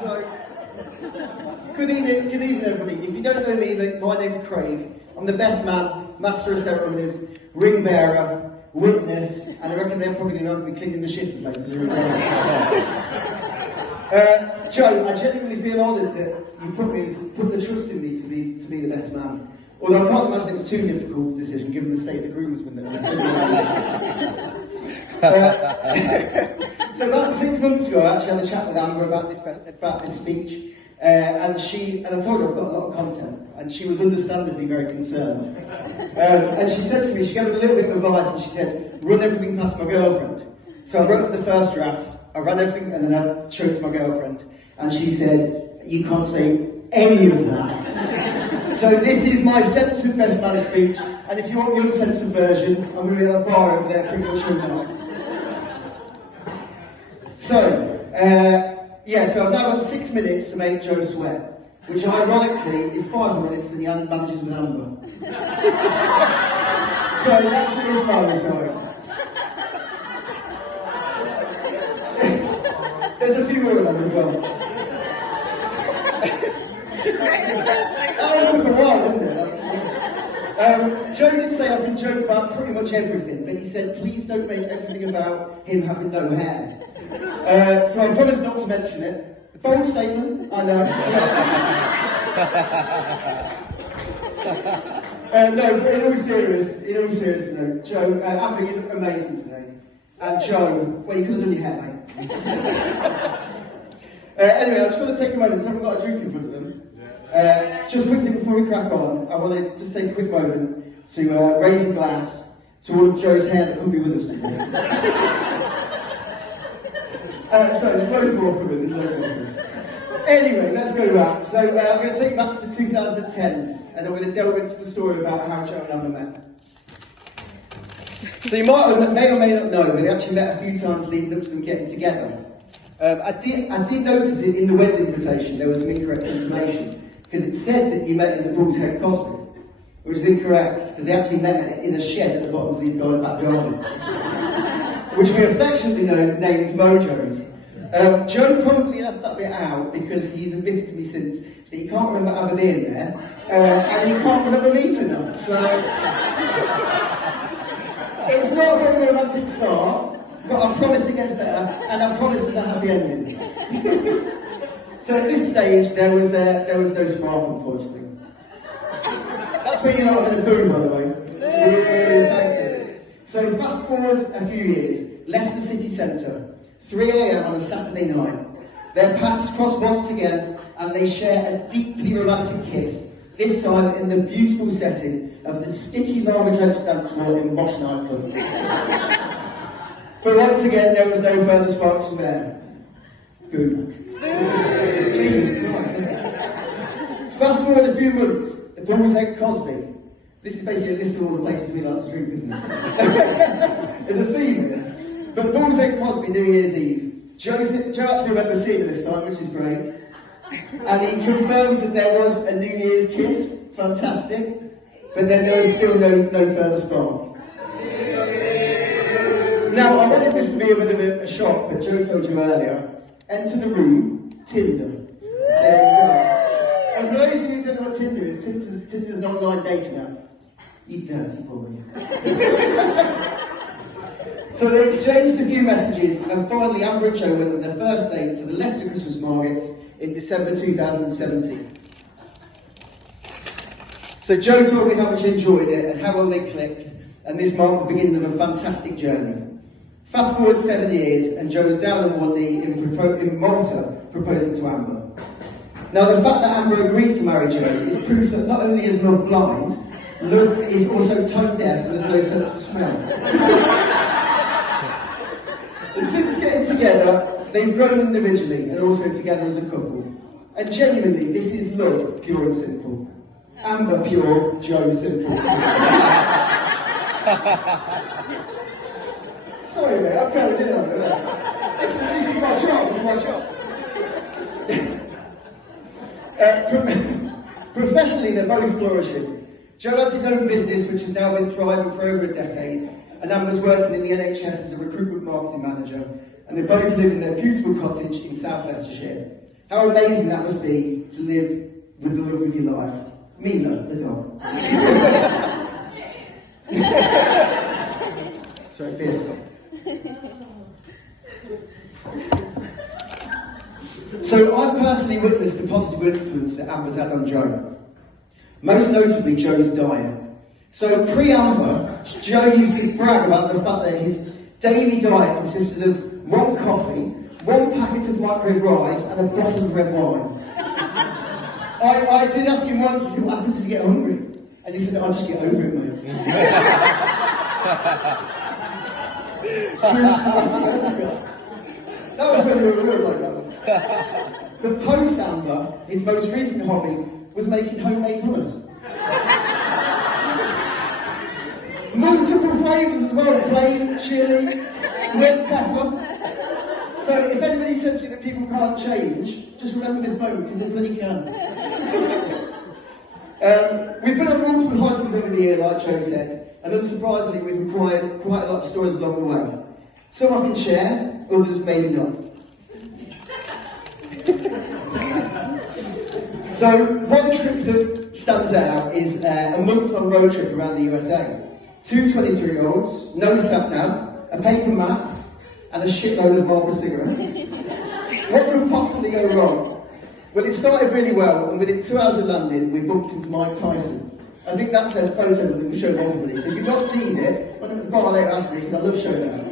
So, good evening everybody. If you don't know me, my name's Craig. I'm the best man, master of ceremonies, ring bearer, witness, and I reckon they're probably going to be cleaning the shitters later. Joe, I genuinely feel honoured that you put the trust in me to be the best man. Although I can't imagine it was too difficult a decision given the state of the groomsmen that was So about 6 months ago, I actually had a chat with Amber about this speech, and I told her I've got a lot of content, and she was understandably very concerned. And she said to me, she gave me a little bit of advice, and she said, run everything past my girlfriend. So I wrote up the first draft, I ran everything, and then I showed it to my girlfriend, and she said, you can't say any of that. So this is my censored best man speech, and if you want the uncensored version, I'm going to be at a bar over there pretty much all night. So, so I've now got 6 minutes to make Joe sweat, which ironically is 5 minutes than the manages with Amber. So that's what this part is going. There's a few more of them as well. That took a while, didn't it? Joe did say I can joke about pretty much everything, but he said, please don't make everything about him having no hair. So I promised not to mention it. Bold statement, I know. No, but in all seriousness, no. Joe, Amber, you look amazing today. And Joe, well, you could have done your hair, mate. Anyway, I just want to take a moment, someone got a drink in front of them. Just quickly before we crack on, I want to just take a quick moment to raise a glass to all of Joe's hair that could be with us today. So there's loads more coming, Anyway, let's go back. So I'm going to take you back to the 2010s, and I'm going to delve into the story about how Joe and Amber met. So you may or may not know, but they actually met a few times leading up to them getting together. I did notice it in the wedding invitation, there was some incorrect information, because it said that you met in the Bull's Head Cosby, which is incorrect, because they actually met in a shed at the bottom of these guys' back garden, which we affectionately named Mojo's. Joe probably left that bit out because he's admitted to me since that he can't remember ever being there, and he can't remember meeting them. So it's not a very romantic start, but I promise it gets better, and I promise there's a happy ending. So at this stage, there was no spark, unfortunately. That's where you know I'm in a boom, by the way. Thank you. So fast forward a few years, Leicester City Centre, 3 AM on a Saturday night. Their paths cross once again, and they share a deeply romantic kiss, this time in the beautiful setting of the sticky lager-drenched dance floor in Bosch nightclub. But once again, there was no further sparks from there. Good. Jesus Christ. Fast forward a few months, the Bull's Head Cosby. This is basically a list of all the places we like to drink, isn't it? There's a theme in it. But Bull's Head Cosby, New Year's Eve. Joe actually remembers seeing it this time, which is great. And he confirms that there was a New Year's kiss. Fantastic. But then there was still no further spark. Now, I wanted this to be a bit of a shock, but Joe told you earlier. Enter the room, Tinder. There you go. And for those of you who don't know what Tinder is, Tinder's an online dating app. You dirty boy. So they exchanged a few messages, and finally Amber and Joe went on their first date to the Leicester Christmas market in December 2017. So Joe told me how much he enjoyed it and how well they clicked, and this marked the beginning of a fantastic journey. Fast forward 7 years, and Joe is down on one knee in Malta proposing to Amber. Now, the fact that Amber agreed to marry Joe is proof that not only is love blind, love is also tone deaf and has no sense of smell. And since getting together, they've grown individually and also together as a couple. And genuinely, this is love, pure and simple. Amber pure, Joe simple. Sorry mate, I'm going in on it. This is my job, Professionally, they're both flourishing. Joe has his own business, which has now been thriving for over a decade, and Amber's working in the NHS as a recruitment marketing manager, and they both live in their beautiful cottage in South Leicestershire. How amazing that must be to live with the love of your life. Mila, the dog. Sorry, Pierce. So I've personally witnessed the positive influence that Amber's had on Joe. Most notably, Joe's diet. So pre-Amber, Joe used to brag about the fact that his daily diet consisted of 1 coffee, 1 packet of microwave rice, and a bottle of red wine. I did ask him once, what happened to get hungry? And he said, I'll just get over it, mate. That was when we were real like that. The post-Amber, his most recent hobby, was making homemade hummus. Multiple flavours as well, plain, chili, red pepper. So if anybody says to you that people can't change, just remember this moment, because they bloody can. We've been on multiple holidays over the year, like Joe said, and unsurprisingly we've acquired quite a lot of stories along the way. Some I can share, others maybe not. So one trip that stands out is a month-long road trip around the USA. 2 23-year-olds, no sat-nav, a paper map, and a shitload of Marlboro cigarettes. What could possibly go wrong? Well, it started really well, and within 2 hours of landing, we bumped into Mike Tyson. I think that's a photo that we showed everybody. So if you've not seen it, I'm at the bar later after me, because I love showing that.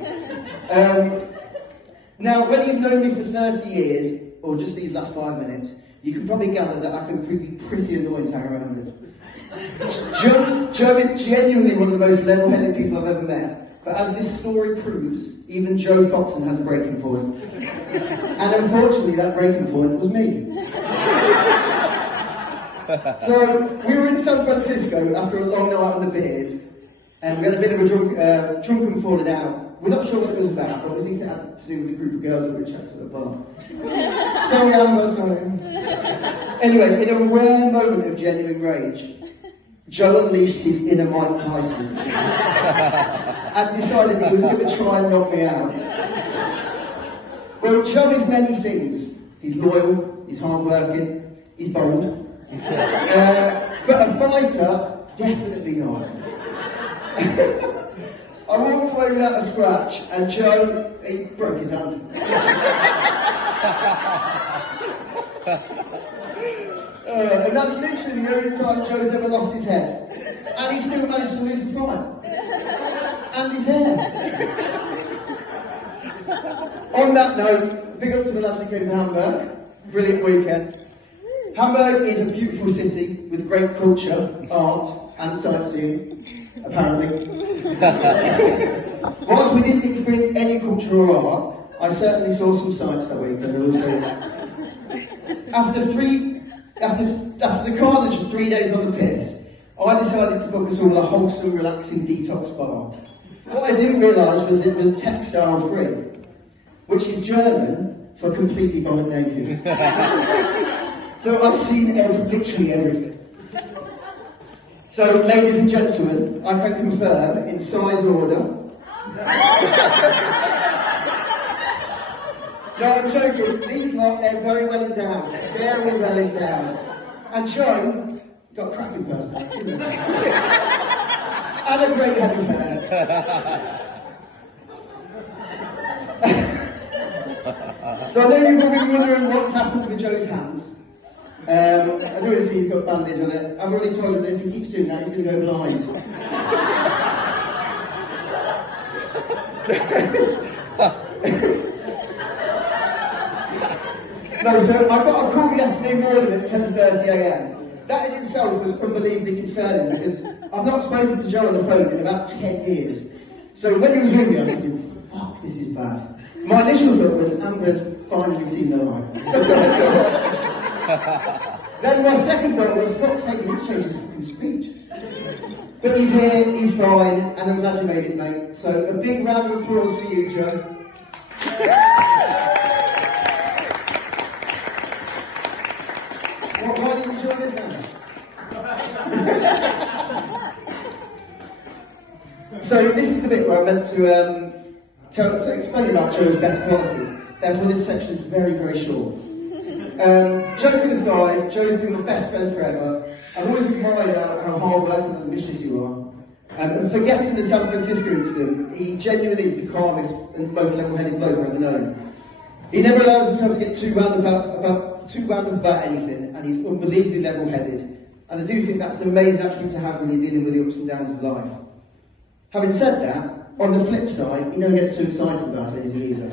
Now, whether you've known me for 30 years, or just these last 5 minutes, you can probably gather that I can be pretty annoying to hang around with. Joe is genuinely one of the most level-headed people I've ever met. But as this story proves, even Joe Foxon has a breaking point. And unfortunately, that breaking point was me. So, we were in San Francisco after a long night on the beers, and we had a bit of a drunken falling out. We're not sure what it was about, but we think it had to do with a group of girls that we chatted at the bar. Sorry, Amber, sorry. Anyway, in a rare moment of genuine rage, Joe unleashed his inner Mike Tyson and decided he was going to try and knock me out. Well, Joe is many things. He's loyal, he's hardworking, he's bold. But a fighter, definitely not. I walked away without a scratch, and Joe, he broke his hand. And that's literally the only time Joe's ever lost his head. And he still managed to lose the fight. And his hair. On that note, big up to the lads who came to Hamburg. Brilliant weekend. Hamburg is a beautiful city with great culture, art, and sightseeing, apparently. Whilst we didn't experience any culture or art, I certainly saw some sights that weekend. After the carnage of 3 days on the piss, I decided to book us all a wholesome, relaxing detox bar. What I didn't realise was it was textile free, which is German for completely bonnet naked. So I've seen literally everything. So, ladies and gentlemen, I can confirm in size order. No, I'm joking. These lot, they're very well endowed. Very well endowed. And Joe got a cracking personality. And a great head of hair. So I know you've all been wondering what's happened with Joe's hands. I do want to see he's got a bandage on it. I've already told him that if he keeps doing that, he's going to go blind. No, so I got a call yesterday morning at 10:30 AM. That in itself was unbelievably concerning because I've not spoken to Joe on the phone in about 10 years. So when he was with me, I'm thinking, fuck, this is bad. My initial thought was, Amber's finally seen the light. Then my second thought was, fuck's sake, this changes fucking speech. But he's here, he's fine, and I'm glad you made it, mate. So a big round of applause for you, Joe. Why did you join in then? So this is the bit where I meant to explain about Joe's best qualities. Therefore, this section is very, very short. Joking aside, Joe's been my best friend forever. I've always admired how hard working and ambitious you are. And forgetting the San Francisco incident, he genuinely is the calmest and most level-headed bloke I've ever known. He never allows himself to get too wound up about anything, and he's unbelievably level-headed. And I do think that's an amazing attribute to have when you're dealing with the ups and downs of life. Having said that, on the flip side, he never gets too excited about anything either.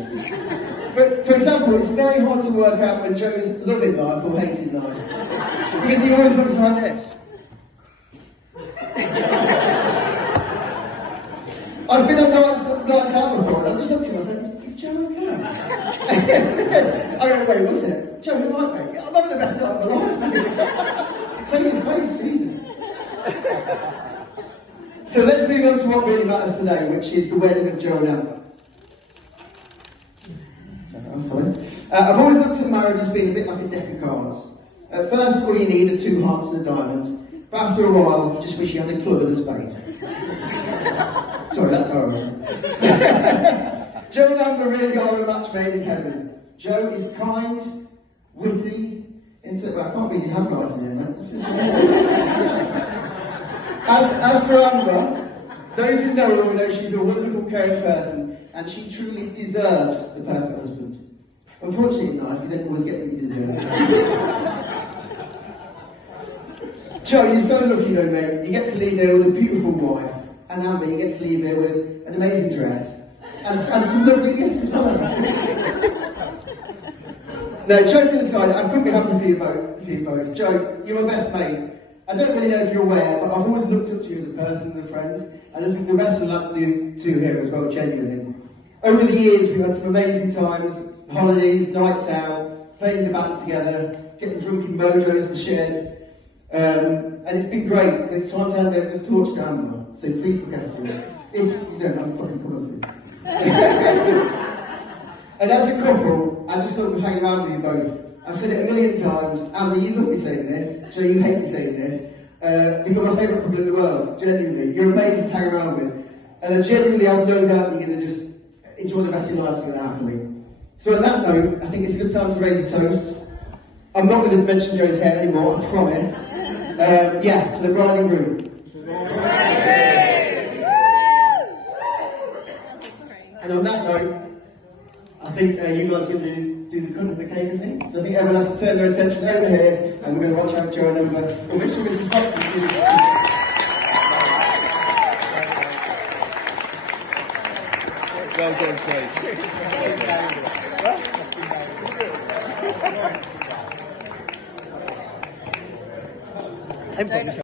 For example, it's very hard to work out when Joe is loving life or hating life. Because he always looks like this. I've been on nights out before, and I just looked at him and I thought, is Joe okay? I go, wait, what's it? Joe, you like me? I'm having the best night of my life. It's only your face, Jesus. So let's move on to what really matters today, which is the wedding of Joe and Amber. I've always looked at marriage as being a bit like a deck of cards. At first, all you need are 2 hearts and a diamond, but after a while, you just wish you had a club and a spade. Sorry, that's horrible. Joe and Amber really are a match made in heaven. Joe is kind, witty, well, I can't really have guys in here, man. As for Amber, those who know her will know she's a wonderful, caring person, and she truly deserves the perfect husband. Unfortunately in life, you don't always get what you deserve. Joe, you're so lucky though, mate. You get to leave there with a beautiful wife, and Amber, you get to leave there with an amazing dress, and some lovely gifts as well. No, joking aside, I couldn't be happy for you both. Joe, you're my best mate. I don't really know if you're aware, but I've always looked up to you as a person and a friend, and I think the rest of the lads do too here as well, genuinely. Over the years, we've had some amazing times, holidays, nights out, playing the band together, getting drunk in mojos and shed, and it's been great. It's time to hand over the torch to Amber, so please look after me. If you don't, I'm fucking coming for you. And as a couple, I just thought we'd hang around with you both. I've said it a million times. Amber, you love me saying this. Joe, you hate me saying this. You're my favourite couple in the world, genuinely. You're amazing to hang around with. And I genuinely have no doubt that you're going to just enjoy the rest of your lives together happily. So on that note, I think it's a good time to raise a toast. I'm not going to mention Joe's hair anymore, I promise. To the bride and groom. And on that note, I think you guys are going to do the cut of the cake thing. So I think everyone has to turn their attention over here, and we're going to watch out Joe and Amber. Well, Mr. and Mrs. Hobson. Well done, Craig. Well done.